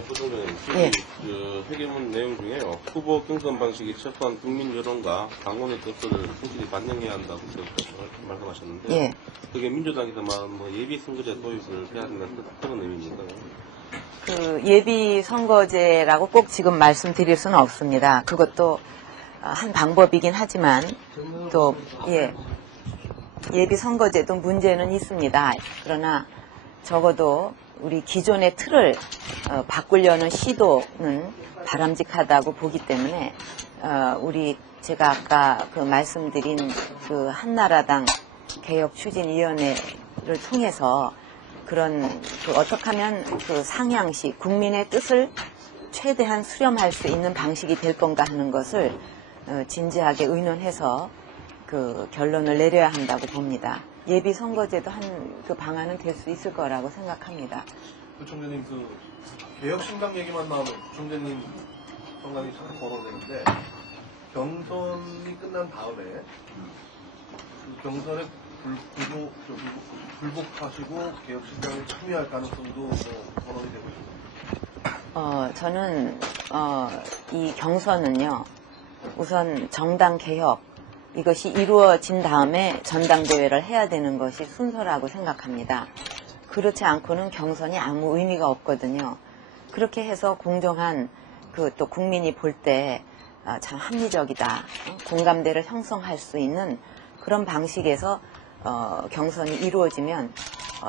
부총장님, 예. 그 회계문 내용 중에요. 후보 경선 방식이 첩한 국민 여론과 당원의 뜻을 충실히 반영해야 한다고 말씀하셨는데, 예. 그게 민주당에서 말하는 뭐 예비 선거제 도입을 해야 된다는 그런 의미입니까? 그 예비 선거제라고 꼭 지금 말씀드릴 수는 없습니다. 그것도 한 방법이긴 하지만 또 예비 선거제도 문제는 있습니다. 그러나 적어도 우리 기존의 틀을 바꾸려는 시도는 바람직하다고 보기 때문에 제가 아까 그 말씀드린 그 한나라당 개혁추진위원회를 통해서 그런 어떻게 하면 그 상향식 국민의 뜻을 최대한 수렴할 수 있는 방식이 될 건가 하는 것을 진지하게 의논해서 그 결론을 내려야 한다고 봅니다. 예비 선거제도 한 그 방안은 될 수 있을 거라고 생각합니다. 부총장님, 그 개혁신당 얘기만 나오면 부총장님 성함이 자꾸 거론되는데 경선이 끝난 다음에 그 경선에 불복하시고 개혁신당에 참여할 가능성도 뭐 거론이 되고 있습니다. 저는 이 경선은요, 우선 정당 개혁 이것이 이루어진 다음에 전당대회를 해야 되는 것이 순서라고 생각합니다. 그렇지 않고는 경선이 아무 의미가 없거든요. 그렇게 해서 공정한 또 국민이 볼 때 참 합리적이다, 공감대를 형성할 수 있는 그런 방식에서 경선이 이루어지면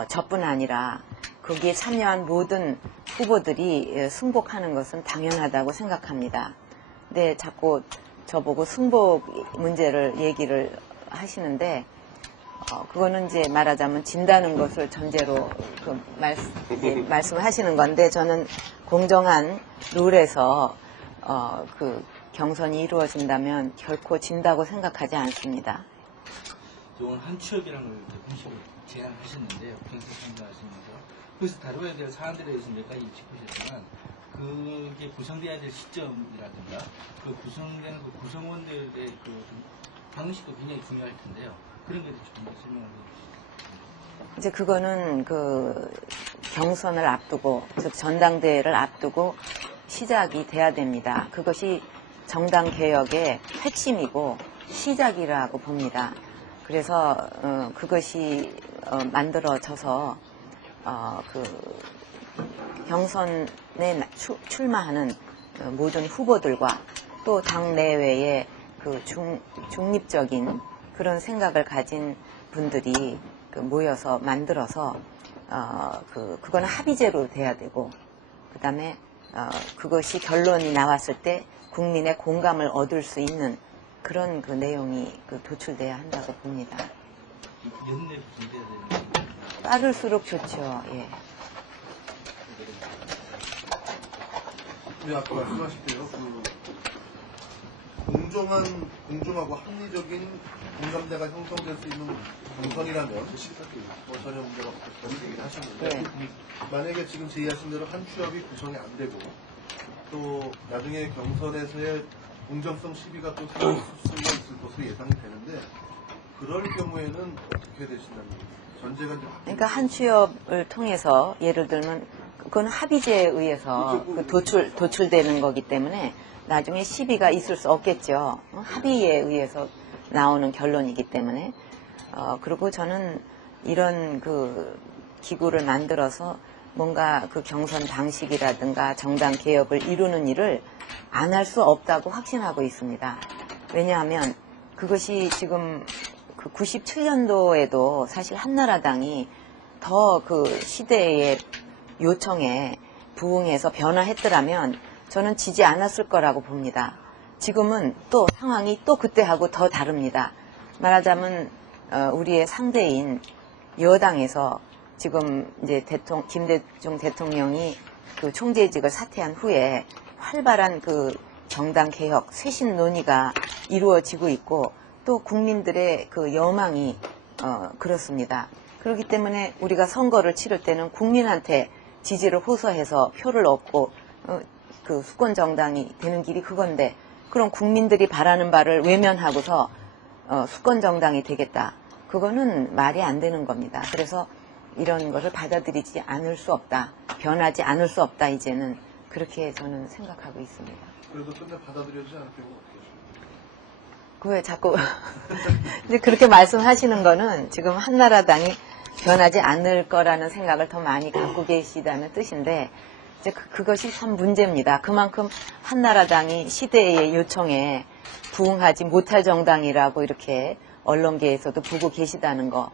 저뿐 아니라 거기에 참여한 모든 후보들이 승복하는 것은 당연하다고 생각합니다. 근데 자꾸 저보고 승복 문제를 얘기를 하시는데 그거는 이제 말하자면 진다는 것을 전제로 말씀을 하시는 건데, 저는 공정한 룰에서 그 경선이 이루어진다면 결코 진다고 생각하지 않습니다. 오늘 한 취업이라는 걸 공식으로 제안하셨는데요. 경선 참가하시면서 그래서 다뤄야 될 사안들에 대해서 몇 가지 짚으셨지만 그게 구성돼야 될 시점이라든가 그 구성되는 그 구성원들의 그 방식도 굉장히 중요할 텐데요. 그런 것에 좀 설명을 해주시죠. 이제 그거는 그 경선을 앞두고, 즉 전당대회를 앞두고 시작이 돼야 됩니다. 그것이 정당 개혁의 핵심이고 시작이라고 봅니다. 그래서 그것이 만들어져서 그 경선에 출마하는 모든 후보들과 또 당 내외의 그 중립적인 그런 생각을 가진 분들이 모여서 만들어서 그거는 합의제로 돼야 되고, 그다음에 그것이 결론이 나왔을 때 국민의 공감을 얻을 수 있는 그런 그 내용이 도출돼야 한다고 봅니다. 연내 구성돼야 되는 빠를수록 좋죠. 예. 네, 아까 말씀하셨대요. 공정하고 합리적인 공감대가 형성될 수 있는 경선이라면 뭐 전혀 문제가 없다고 얘기를 하셨는데, 네. 만약에 지금 제의하신 대로 한 취업이 구성이 안 되고 또 나중에 경선에서의 공정성 시비가 또 생길 수가 있을 것으로 예상이 되는데, 그럴 경우에는 어떻게 되신다는 거예요? 전제가 이제 그러니까 한 취업을 통해서 예를 들면 그건 합의제에 의해서 도출되는 거기 때문에 나중에 시비가 있을 수 없겠죠. 합의에 의해서 나오는 결론이기 때문에. 그리고 저는 이런 그 기구를 만들어서 뭔가 그 경선 방식이라든가 정당 개혁을 이루는 일을 안 할 수 없다고 확신하고 있습니다. 왜냐하면 그것이 지금 그 97년도에도 사실 한나라당이 더 그 시대의 요청에 부응해서 변화했더라면 저는 지지 않았을 거라고 봅니다. 지금은 또 상황이 또 그때하고 더 다릅니다. 말하자면 우리의 상대인 여당에서 지금 이제 김대중 대통령이 그 총재직을 사퇴한 후에 활발한 그 정당 개혁 쇄신 논의가 이루어지고 있고, 또 국민들의 그 여망이 그렇습니다. 그렇기 때문에 우리가 선거를 치를 때는 국민한테 지지를 호소해서 표를 얻고 그 수권 정당이 되는 길이 그건데, 그럼 국민들이 바라는 바를 외면하고서 수권 정당이 되겠다. 그거는 말이 안 되는 겁니다. 그래서 이런 것을 받아들이지 않을 수 없다. 변하지 않을 수 없다. 이제는 그렇게 저는 생각하고 있습니다. 그래도 끝내 받아들여지지 않을 경우 어떻게 하십니까? 왜 자꾸 근데 그렇게 말씀하시는 거는 지금 한나라당이 변하지 않을 거라는 생각을 더 많이 갖고 계시다는 뜻인데 이제 그것이 참 문제입니다. 그만큼 한나라당이 시대의 요청에 부응하지 못할 정당이라고 이렇게 언론계에서도 보고 계시다는 거,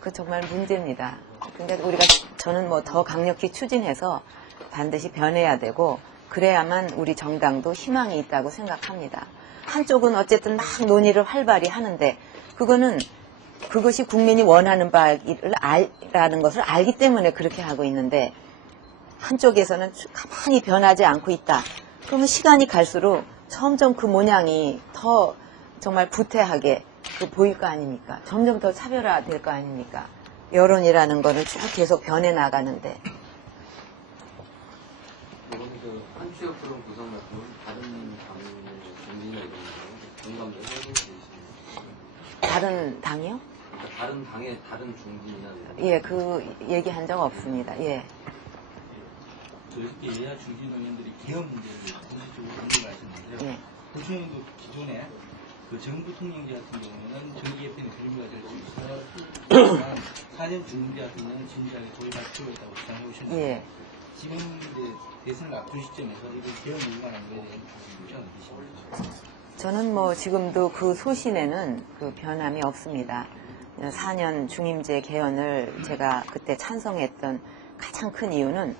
그 정말 문제입니다. 근데 저는 뭐 더 강력히 추진해서 반드시 변해야 되고 그래야만 우리 정당도 희망이 있다고 생각합니다. 한쪽은 어쨌든 막 논의를 활발히 하는데 그것이 국민이 원하는 바라는 것을 알기 때문에 그렇게 하고 있는데 한쪽에서는 가만히 변하지 않고 있다. 그러면 시간이 갈수록 점점 그 모양이 더 정말 부태하게 보일 거 아닙니까? 점점 더 차별화될 거 아닙니까? 여론이라는 거는 쭉 계속 변해 나가는데. 이번 그 한취업 프로그램 구성 같은 건 다른 당의 정리나 이런 거 공감도 해주실 수 있습니다. 다른 당이요? 그러니까 다른 당의 다른 중진이나 이런 거. 예, 그 얘기한 적 없습니다. 예. 저희 여야 중진 의원들이 개헌 문제를 공식적으로 공개를 하셨는데요. 예. 보시면 그 기존에 그 정부 통령제 같은 경우에는 정기에 때문에 별미가 될 수 있어 4년 중임제 같은 경우는 진지하게 도입할 필요가 있다고 주장해 오셨는데 예. 지금 이제 대선을 앞둔 시점에서 이런 개헌 의무화라는 거에 대한 입장은 어떠십니까? 저는 뭐 지금도 그 소신에는 그 변함이 없습니다. 4년 중임제 개헌을 제가 그때 찬성했던 가장 큰 이유는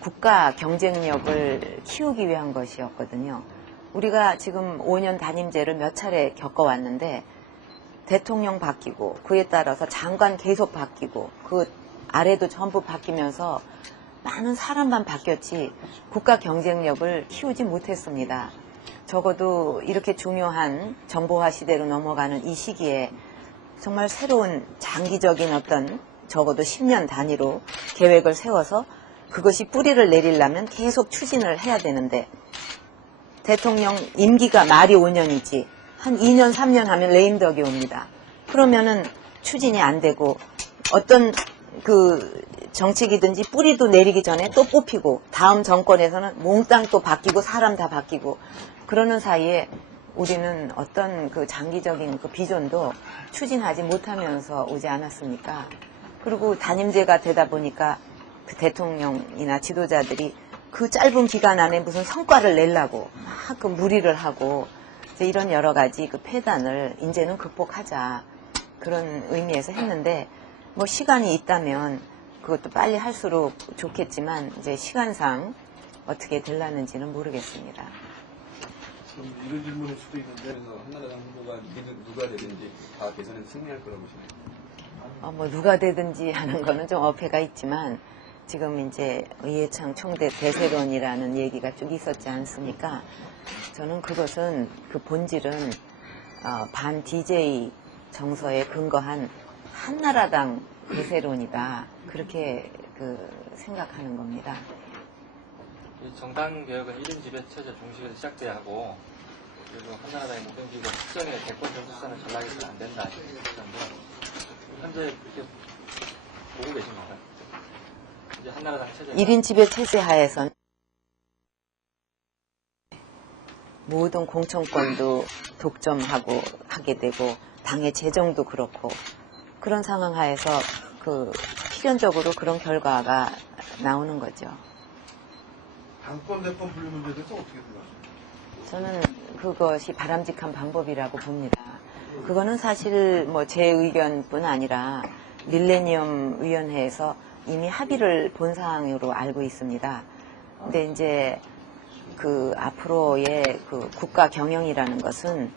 국가 경쟁력을 키우기 위한 것이었거든요. 우리가 지금 5년 단임제를 몇 차례 겪어왔는데 대통령 바뀌고 그에 따라서 장관 계속 바뀌고 그 아래도 전부 바뀌면서 많은 사람만 바뀌었지 국가 경쟁력을 키우지 못했습니다. 적어도 이렇게 중요한 정보화 시대로 넘어가는 이 시기에 정말 새로운 장기적인 어떤 적어도 10년 단위로 계획을 세워서 그것이 뿌리를 내리려면 계속 추진을 해야 되는데 대통령 임기가 말이 5년이지 한 2년 3년 하면 레임덕이 옵니다. 그러면은 추진이 안 되고 어떤 그 정책이든지 뿌리도 내리기 전에 또 뽑히고 다음 정권에서는 몽땅 또 바뀌고 사람 다 바뀌고 그러는 사이에 우리는 어떤 그 장기적인 그 비전도 추진하지 못하면서 오지 않았습니까? 그리고 단임제가 되다 보니까 그 대통령이나 지도자들이 그 짧은 기간 안에 무슨 성과를 내려고 막 그 무리를 하고 이제 이런 여러 가지 그 폐단을 이제는 극복하자 그런 의미에서 했는데 뭐 시간이 있다면 그것도 빨리 할수록 좋겠지만 이제 시간상 어떻게 될라는지는 모르겠습니다. 그럼 이런 질문일 수도 있는데 그래서 한나라당 후보가 누가 되든지 다 대선에 승리할 거라고 보시나요? 뭐 누가 되든지 하는 거는 좀 어폐가 있지만 지금 이제 이해창 총대 대세론이라는 얘기가 쭉 있었지 않습니까? 저는 그것은 그 본질은 반 DJ 정서에 근거한 한나라당 대세론이다. 그렇게 생각하는 겁니다. 이 정당 개혁은 1인 지배체제 중식에서 시작돼야 하고 그리고 한나라당의 목적지고 특정의 대권 정수선을 전락해서는 안 된다. 현재 그렇게 보고 계신가요? 이제 한나라당 체제 1인 지배 체제 하에선 모든 공천권도 독점하고 하게 되고 당의 재정도 그렇고 그런 상황 하에서 필연적으로 그런 결과가 나오는 거죠. 당권 대권 분리 문제에 대해서 어떻게 생각하십니까? 저는 그것이 바람직한 방법이라고 봅니다. 그거는 사실 뭐 제 의견뿐 아니라 밀레니엄 위원회에서 이미 합의를 본 사항으로 알고 있습니다. 근데 이제 앞으로의 국가 경영이라는 것은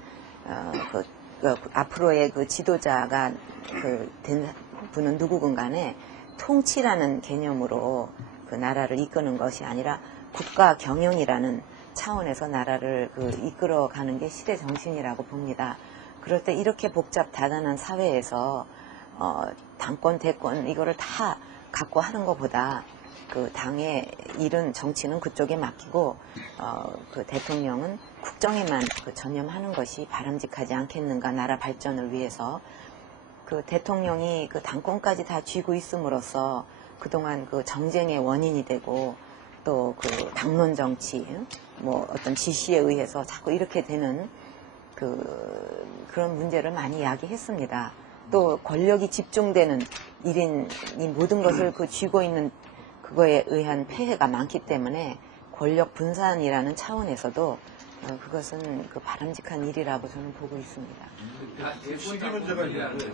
앞으로의 지도자가 된 분은 누구건 간에 통치라는 개념으로 나라를 이끄는 것이 아니라 국가 경영이라는 차원에서 나라를 이끌어가는 게 시대 정신이라고 봅니다. 그럴 때 이렇게 복잡 다단한 사회에서 당권 대권 이거를 다 갖고 하는 것보다 당의 일은 정치는 그쪽에 맡기고 대통령은 국정에만 전념하는 것이 바람직하지 않겠는가. 나라 발전을 위해서 대통령이 당권까지 다 쥐고 있음으로써 그동안 정쟁의 원인이 되고 또 그 당론 정치, 뭐 어떤 지시에 의해서 자꾸 이렇게 되는 그런 문제를 많이 이야기했습니다. 또 권력이 집중되는 1인이 모든 것을 쥐고 있는 그거에 의한 폐해가 많기 때문에 권력 분산이라는 차원에서도 그것은 바람직한 일이라고 저는 보고 있습니다. 시기 문제가 있는데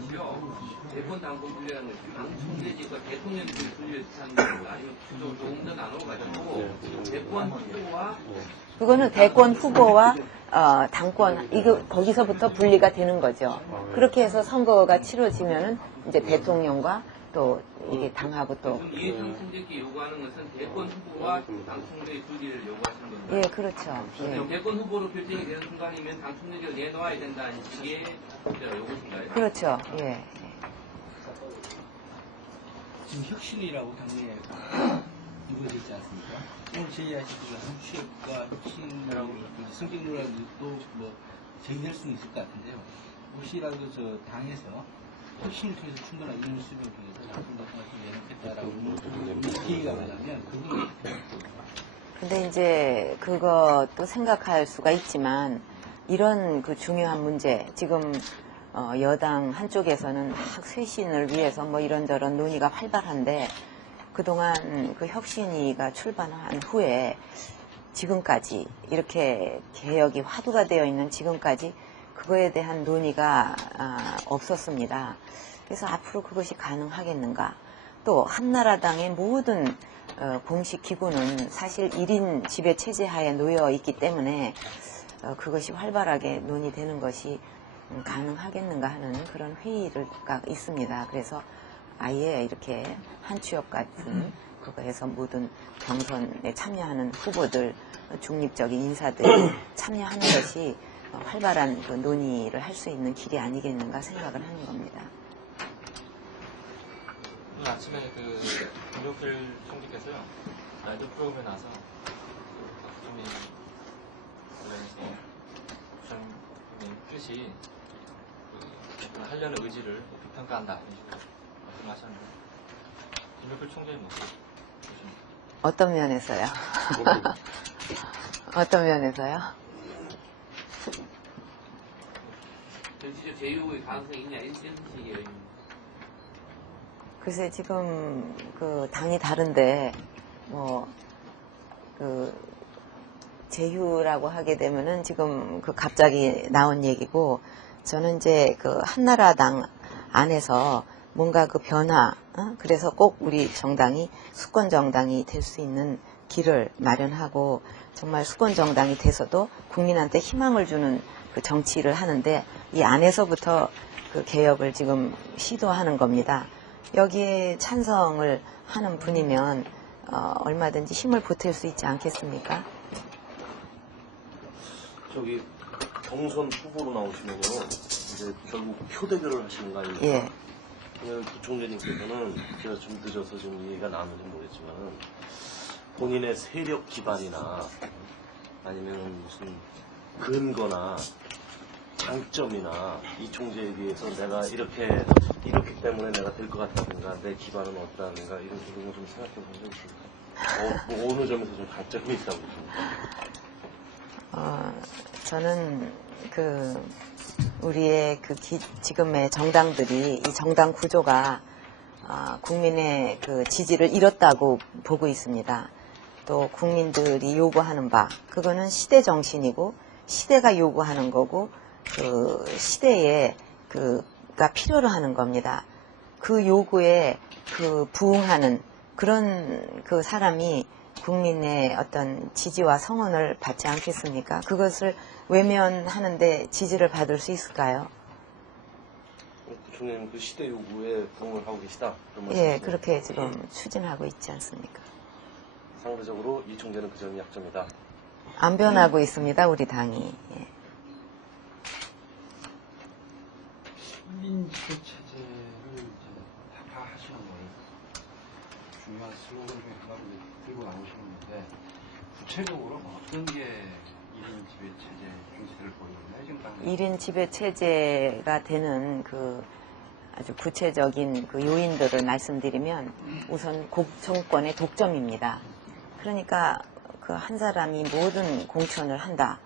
대권 당권 분리라는 것이 당 총재직과 대통령이 분리하는 거 아니면 조금 더 나눠가지고 대권 후보와 그거는 대권 후보와 당권 이거 거기서부터 분리가 되는 거죠. 그렇게 해서 선거가 치러지면은 이제 대통령과 또 이게 당하고 또 이해창 총재께 요구하는 것은 대권 후보와 당 총재의 분리를 요구하시는 건가요? 예, 그렇죠. 예. 대권 후보로 결정이 되는 순간이면 당 총재를 내놓아야 된다는 식의 요구신가요? 그렇죠. 예. 지금 혁신이라고 당내에 이루어지지 않습니까? 오늘 제의하신 그 한취업과 혁신이라고 성격론을 또뭐 제기할 수는 있을 것 같은데요. 혹시라도 저 당에서 혁신을 통해서 충분한 이윤 수립을 통해서 당선을 내놓겠다라고 기회가 나면 그분은 근데 이제 그것도 생각할 수가 있지만 이런 중요한 문제 지금 여당 한쪽에서는 막 쇄신을 위해서 뭐 이런저런 논의가 활발한데 그동안 그 혁신위가 출범한 후에 지금까지 이렇게 개혁이 화두가 되어 있는 지금까지 그거에 대한 논의가 없었습니다. 그래서 앞으로 그것이 가능하겠는가? 또 한나라당의 모든 공식 기구는 사실 1인 지배 체제 하에 놓여 있기 때문에 그것이 활발하게 논의되는 것이 가능하겠는가 하는 그런 회의가 있습니다. 그래서 아예 이렇게 한취업 같은 그거에서 모든 경선에 참여하는 후보들, 중립적인 인사들이 참여하는 것이 활발한 논의를 할 수 있는 길이 아니겠는가 생각을 하는 겁니다. 오늘 아침에 김용필 총리께서요 라디오 프로그램에 나와서 박수미 관련해서 부장님 뜻이 하려는 의지를 비평가한다 이런 식으로 말씀하셨는데 김용필 총재의 모습 보십니까? 어떤 면에서요? 어떤 면에서요? 정치적 제휴의 가능성이 있냐 이런 식이에요. 글쎄 지금 당이 다른데 뭐 제휴라고 하게 되면은 지금 갑자기 나온 얘기고 저는 이제 한나라당 안에서 뭔가 변화 그래서 꼭 우리 정당이 수권 정당이 될 수 있는 길을 마련하고 정말 수권 정당이 돼서도 국민한테 희망을 주는 정치를 하는데 이 안에서부터 개혁을 지금 시도하는 겁니다. 여기에 찬성을 하는 분이면 얼마든지 힘을 보탤 수 있지 않겠습니까? 저기 경선 후보로 나오시면요 이제 결국 표 대결을 하시는 거 아닙니까? 예. 부총재님께서는 제가 좀 늦어서 좀 얘기가 나왔는지 모르겠지만은 본인의 세력 기반이나 아니면 무슨 근거나 장점이나 이 총재에 비해서 내가 이렇기 때문에 내가 될 것 같다든가 내 기반은 어떠다든가 이런 식으로 좀 생각해 본 적 있습니까? 뭐 어느 점에서 좀 단점이 있다고 보십니까? 저는 우리의 지금의 정당들이 이 정당 구조가 국민의 지지를 잃었다고 보고 있습니다. 또 국민들이 요구하는 바 그거는 시대 정신이고 시대가 요구하는 거고 시대에 가 필요로 하는 겁니다. 그 요구에 부응하는 그런 사람이 국민의 어떤 지지와 성원을 받지 않겠습니까? 그것을 외면하는데 지지를 받을 수 있을까요? 부총리는 그 시대 요구에 부응을 하고 계시다. 그런 예, 말씀이시죠? 그렇게 지금 추진하고 있지 않습니까? 상대적으로 이 총재는 그 점이 약점이다. 안 변하고 있습니다, 우리 당이. 예. 1인 지배 체제를 타파하시는 거예요. 중요한 슬로건 중에 하나로 들고 나오시는데 구체적으로 어떤 게 1인 지배 체제 중시를 보이는데 지금 당장 1인 지배 체제가 되는 아주 구체적인 요인들을 말씀드리면 우선 정권의 독점입니다. 그러니까 그 한 사람이 모든 공천을 한다.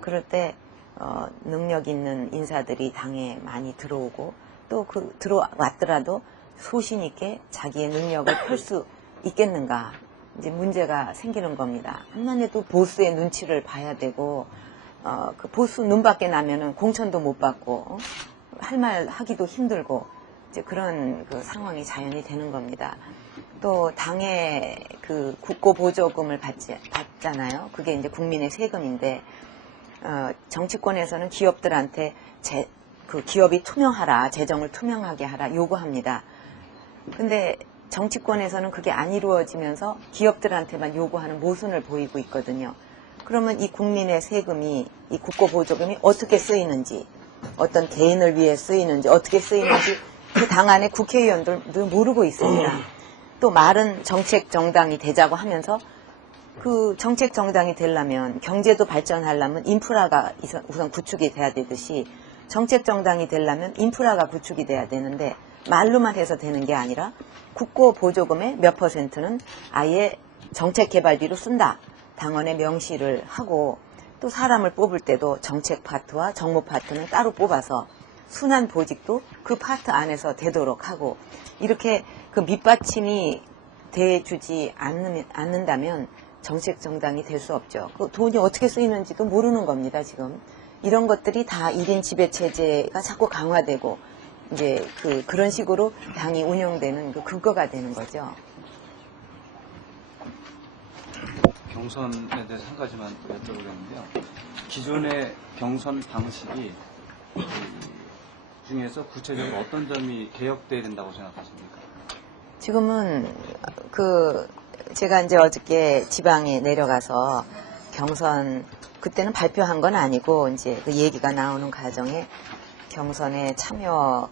그럴 때 능력 있는 인사들이 당에 많이 들어오고 또 그 들어왔더라도 소신 있게 자기의 능력을 펼 수 있겠는가. 이제 문제가 생기는 겁니다. 한만 해도 보수의 눈치를 봐야 되고 그 보수 눈밖에 나면은 공천도 못 받고 할 말 하기도 힘들고 이제 그런 그 상황이 자연히 되는 겁니다. 또 당에 그 국고 보조금을 받잖아요. 그게 이제 국민의 세금인데 정치권에서는 기업들한테 그 기업이 투명하라, 재정을 투명하게 하라 요구합니다. 근데 정치권에서는 그게 안 이루어지면서 기업들한테만 요구하는 모순을 보이고 있거든요. 그러면 이 국민의 세금이, 이 국고 보조금이 어떻게 쓰이는지, 어떤 개인을 위해 쓰이는지, 어떻게 쓰이는지 그 당 안에 국회의원들도 모르고 있습니다. 또 말은 정책 정당이 되자고 하면서 그 정책 정당이 되려면 경제도 발전하려면 인프라가 우선 구축이 돼야 되듯이 정책 정당이 되려면 인프라가 구축이 돼야 되는데 말로만 해서 되는 게 아니라 국고 보조금의 몇 %는 아예 정책 개발비로 쓴다. 당원에 명시를 하고 또 사람을 뽑을 때도 정책 파트와 정무 파트는 따로 뽑아서 순환 보직도 그 파트 안에서 되도록 하고 이렇게 그 밑받침이 돼주지 않는다면 정책 정당이 될 수 없죠. 그 돈이 어떻게 쓰이는지도 모르는 겁니다, 지금. 이런 것들이 다 1인 지배체제가 자꾸 강화되고 이제 그런 식으로 당이 운영되는 그 근거가 되는 거죠. 경선에 대해서 한 가지만 여쭤보겠는데요. 기존의 경선 방식이 중에서 구체적으로 어떤 점이 개혁돼야 된다고 생각하십니까? 지금은 제가 이제 어저께 지방에 내려가서 경선 그때는 발표한 건 아니고 이제 그 얘기가 나오는 과정에 경선에 참여할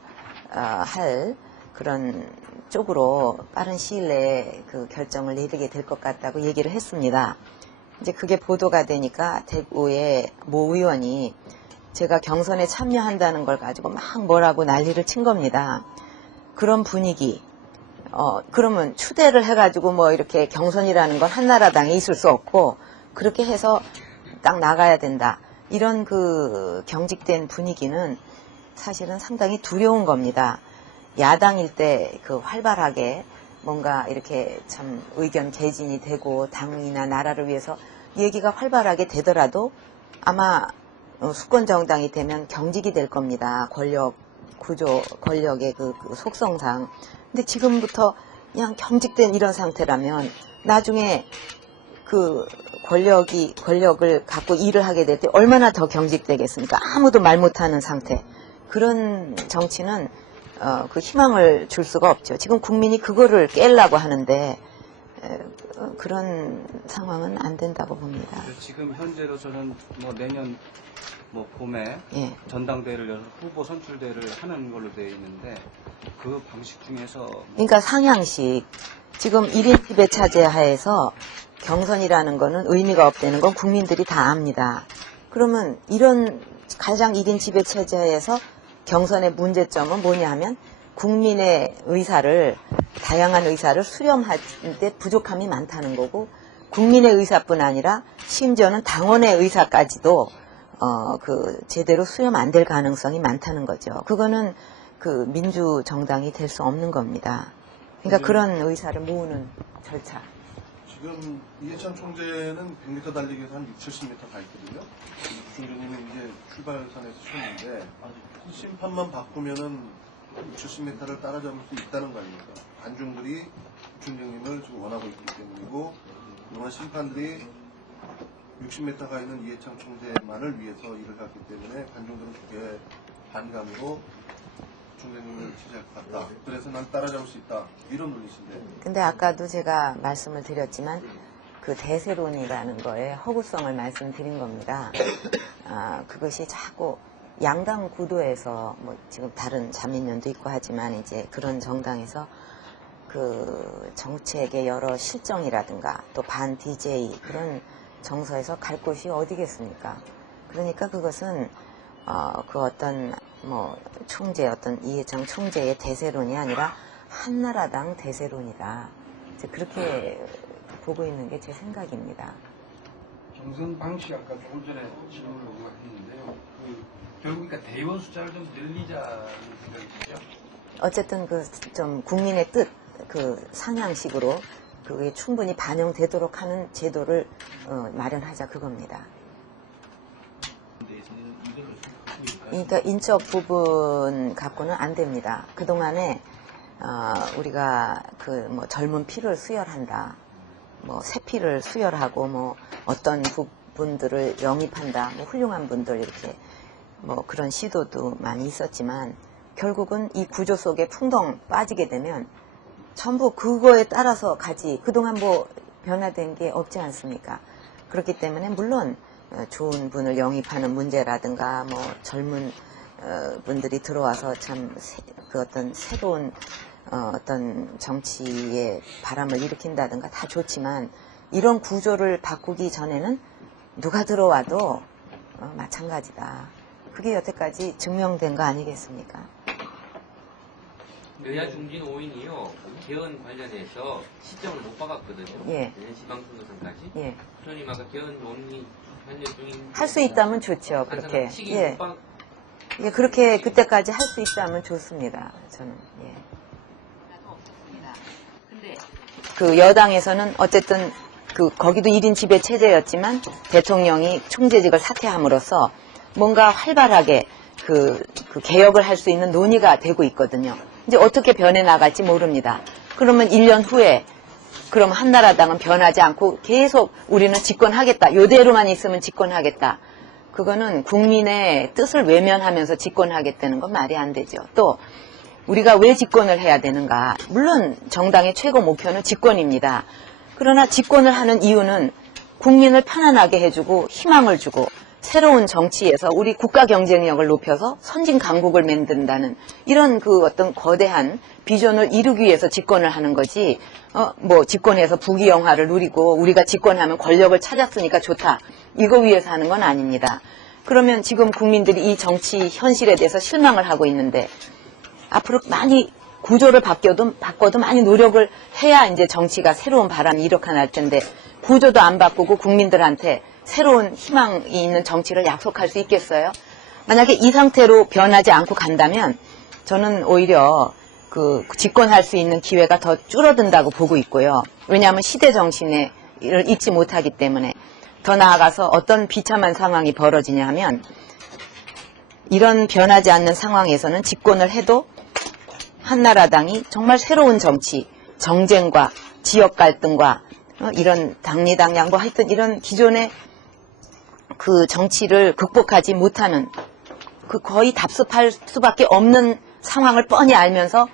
그런 쪽으로 빠른 시일 내에 그 결정을 내리게 될 것 같다고 얘기를 했습니다. 이제 그게 보도가 되니까 대구의 모 의원이 제가 경선에 참여한다는 걸 가지고 막 뭐라고 난리를 친 겁니다. 그런 분위기. 그러면 추대를 해가지고 뭐 이렇게 경선이라는 건 한나라당에 있을 수 없고 그렇게 해서 딱 나가야 된다. 이런 그 경직된 분위기는 사실은 상당히 두려운 겁니다. 야당일 때 그 활발하게 뭔가 이렇게 참 의견 개진이 되고 당이나 나라를 위해서 얘기가 활발하게 되더라도 아마 수권 정당이 되면 경직이 될 겁니다. 권력 구조, 권력의 그 속성상. 근데 지금부터 그냥 경직된 이런 상태라면 나중에 그 권력을 갖고 일을 하게 될 때 얼마나 더 경직되겠습니까? 아무도 말 못하는 상태. 그런 정치는 그 희망을 줄 수가 없죠. 지금 국민이 그거를 깨려고 하는데 그런 상황은 안 된다고 봅니다. 지금 현재로서는 뭐 내년 뭐 봄에 예. 전당대회를 열어서 후보 선출대회를 하는 걸로 되어 있는데 그 방식 중에서 그러니까 상향식. 지금 1인 지배차제 하에서 경선이라는 거는 의미가 없다는 건 국민들이 다 압니다. 그러면 이런 가장 1인 지배체제 하에서 경선의 문제점은 뭐냐 하면 국민의 의사를, 다양한 의사를 수렴하는데 부족함이 많다는 거고 국민의 의사뿐 아니라 심지어는 당원의 의사까지도 제대로 수렴 안 될 가능성이 많다는 거죠. 그거는 그 민주정당이 될 수 없는 겁니다. 그러니까 그런 의사를 모으는 절차. 지금 이해찬 총재는 100m 달리기에서 한 60, 70m 가 있거든요. 총재님은 이제 출발선에 서셨는데 심판만 바꾸면은 60, 70m를 따라잡을 수 있다는 거 아닙니까? 관중들이 총재님을 지금 원하고 있기 때문이고 그동안 심판들이 60m가 있는 이해찬 총재만을 위해서 일을 했기 때문에 관중들은 그게 반감으로 총재님을 지지할 것 같다. 그래서 난 따라잡을 수 있다. 이런 논리신데. 근데 아까도 제가 말씀을 드렸지만 그 대세론이라는 거에 허구성을 말씀드린 겁니다. 그것이 자꾸 양당 구도에서 뭐 지금 다른 자민련도 있고 하지만 이제 그런 정당에서 그 정책의 여러 실정이라든가 또 반 DJ 그런 정서에서 갈 곳이 어디겠습니까? 그러니까 그것은 그 어떤 뭐 총재 어떤 이해창 총재의 대세론이 아니라 한나라당 대세론이다. 이제 그렇게 보고 있는 게 제 생각입니다. 경선 방식 아까 조금 전에 질문을 했는데요. 결국 그러니까 대의원 숫자를 좀 늘리자는 생각이시죠? 어쨌든 그 좀 국민의 뜻, 그 상향식으로 그게 충분히 반영되도록 하는 제도를 마련하자 그겁니다. 그러니까 인적 부분 갖고는 안 됩니다. 그동안에 우리가 그 뭐 젊은 피를 수혈한다, 뭐 새 피를 수혈하고 뭐 어떤 부분들을 영입한다, 뭐 훌륭한 분들 이렇게 뭐 그런 시도도 많이 있었지만 결국은 이 구조 속에 풍덩 빠지게 되면 전부 그거에 따라서 가지 그동안 뭐 변화된 게 없지 않습니까? 그렇기 때문에 물론 좋은 분을 영입하는 문제라든가 뭐 젊은 분들이 들어와서 참 그 어떤 새로운 어떤 정치의 바람을 일으킨다든가 다 좋지만 이런 구조를 바꾸기 전에는 누가 들어와도 마찬가지다. 그게 여태까지 증명된 거 아니겠습니까? 여야 중진 5인이요. 개헌 관련해서 시점을 못 박았거든요. 예. 내년 지방선거선까지. 예. 그러니 아까 개헌 논의 현재 중인. 할 수 있다면 좋죠. 그렇게. 시기 예. 못 박. 예, 그렇게 그때까지 할 수 있다면 좋습니다. 저는. 예. 그 여당에서는 어쨌든 그 거기도 1인 지배 체제였지만 대통령이 총재직을 사퇴함으로써 뭔가 활발하게 그 개혁을 할 수 있는 논의가 되고 있거든요. 이제 어떻게 변해 나갈지 모릅니다. 그러면 1년 후에 그럼 한나라당은 변하지 않고 계속 우리는 집권하겠다. 요대로만 있으면 집권하겠다. 그거는 국민의 뜻을 외면하면서 집권하겠다는 건 말이 안 되죠. 또 우리가 왜 집권을 해야 되는가? 물론 정당의 최고 목표는 집권입니다. 그러나 집권을 하는 이유는 국민을 편안하게 해주고 희망을 주고 새로운 정치에서 우리 국가 경쟁력을 높여서 선진 강국을 만든다는 이런 그 어떤 거대한 비전을 이루기 위해서 집권을 하는 거지. 뭐 집권해서 부귀영화를 누리고 우리가 집권하면 권력을 찾았으니까 좋다. 이거 위해서 하는 건 아닙니다. 그러면 지금 국민들이 이 정치 현실에 대해서 실망을 하고 있는데 앞으로 많이 구조를 바꿔도 많이 노력을 해야 이제 정치가 새로운 바람이 일어날 텐데 구조도 안 바꾸고 국민들한테 새로운 희망이 있는 정치를 약속할 수 있겠어요? 만약에 이 상태로 변하지 않고 간다면 저는 오히려 그 집권할 수 있는 기회가 더 줄어든다고 보고 있고요. 왜냐하면 시대 정신을 잊지 못하기 때문에 더 나아가서 어떤 비참한 상황이 벌어지냐 하면 이런 변하지 않는 상황에서는 집권을 해도 한나라당이 정말 새로운 정치, 정쟁과 지역 갈등과 이런 당리당 양보 하여튼 이런 기존의 그 정치를 극복하지 못하는 그 거의 답습할 수밖에 없는 상황을 뻔히 알면서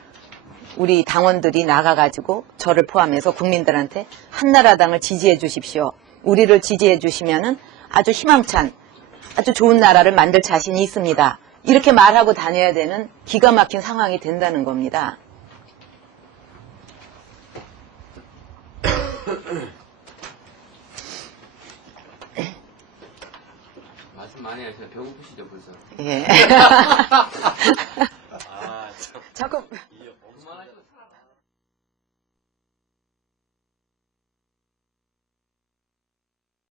우리 당원들이 나가가지고 저를 포함해서 국민들한테 한나라당을 지지해 주십시오. 우리를 지지해 주시면은 아주 희망찬 아주 좋은 나라를 만들 자신이 있습니다. 이렇게 말하고 다녀야 되는 기가 막힌 상황이 된다는 겁니다. 말씀 많이 하시네. 배고프시죠 벌써? 예. 아, 참. 자꾸 그만하시고